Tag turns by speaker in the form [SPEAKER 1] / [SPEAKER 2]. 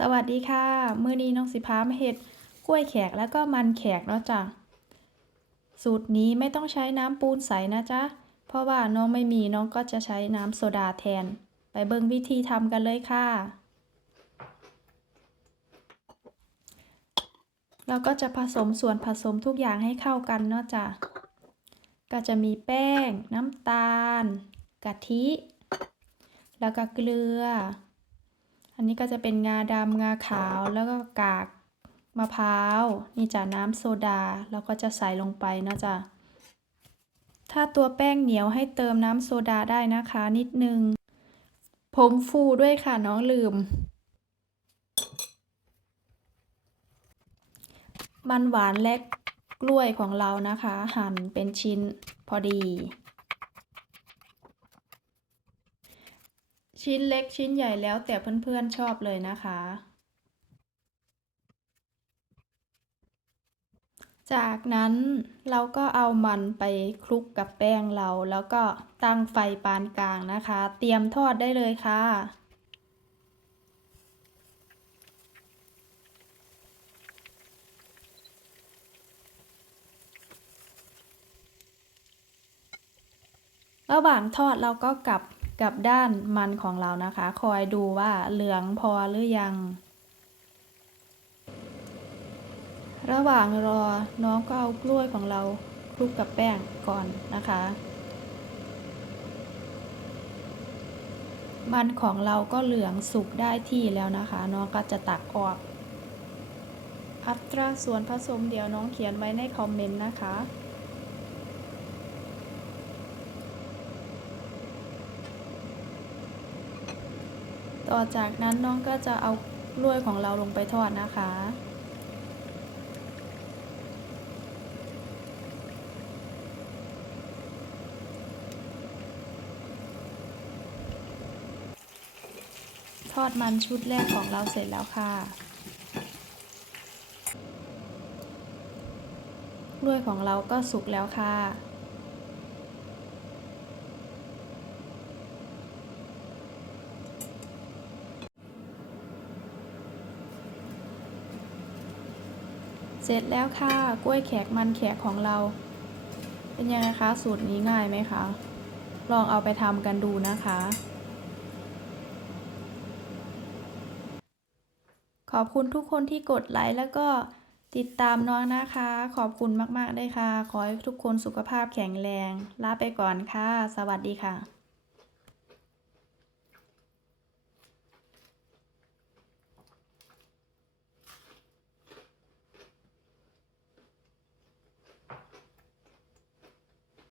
[SPEAKER 1] สวัสดีค่ะมื้อนี้น้องสิพามาเฮ็ดกล้วยแขกแล้วก็มันแขกเนาะจ้ะสูตรนี้ไม่ต้องใช้น้ำปูนใสนะจ๊ะเพราะว่าน้องไม่มีน้องก็จะใช้น้ำโซดาแทน ไปเบิ่งวิธีทำกันเลยค่ะ เราก็จะผสมส่วนผสมทุกอย่างให้เข้ากันเนาะจ้ะก็จะมีแป้ง น้ำตาล กะทิ แล้วก็เกลือ อันนี้ก็จะเป็นงาดำงาขาวแล้วก็กากมะพร้าวนี่จ้ะน้ำโซดาแล้วก็จะใส่ลงไปนะจ๊ะถ้าตัวแป้งเหนียวให้เติมน้ำโซดาได้นะคะนิดนึงผงฟูด้วยค่ะน้องลืม มันหวานและกล้วยของเรานะคะ หั่นเป็นชิ้นพอดี ชิ้นเล็กชิ้นใหญ่แล้วแต่เพื่อนๆชอบเลยนะคะ จากนั้นเราก็เอามันไปคลุกกับแป้งเรา แล้วก็ตั้งไฟปานกลางนะคะ เตรียมทอดได้เลยค่ะระหว่างทอดเราก็กลับ กับด้านมันของเรานะคะ คอยดูว่าเหลืองพอหรือยัง ระหว่างรอน้องก็เอากล้วยของเราคลุกกับแป้งก่อนนะคะ มันของเราก็เหลืองสุกได้ที่แล้วนะคะน้องก็จะตักออกอัตราส่วนผสมเดี๋ยวน้องเขียนไว้ในคอมเมนต์นะคะ ต่อจากนั้นน้องก็จะเอากล้วยของเราลงไปทอดนะคะ ทอดมันชุดแรกของเราเสร็จแล้วค่ะ กล้วยของเราก็สุกแล้วค่ะ เสร็จแล้วค่ะ กล้วยแขกมันแขกของเรา เป็นยังไงคะ สูตรนี้ง่ายไหมคะ ลองเอาไปทำกันดูนะคะ ขอบคุณทุกคนที่กดไลค์แล้วก็ติดตามน้องนะคะ ขอบคุณมากๆเลยค่ะ ขอให้ทุกคนสุขภาพแข็งแรง ลาไปก่อนค่ะ สวัสดีค่ะ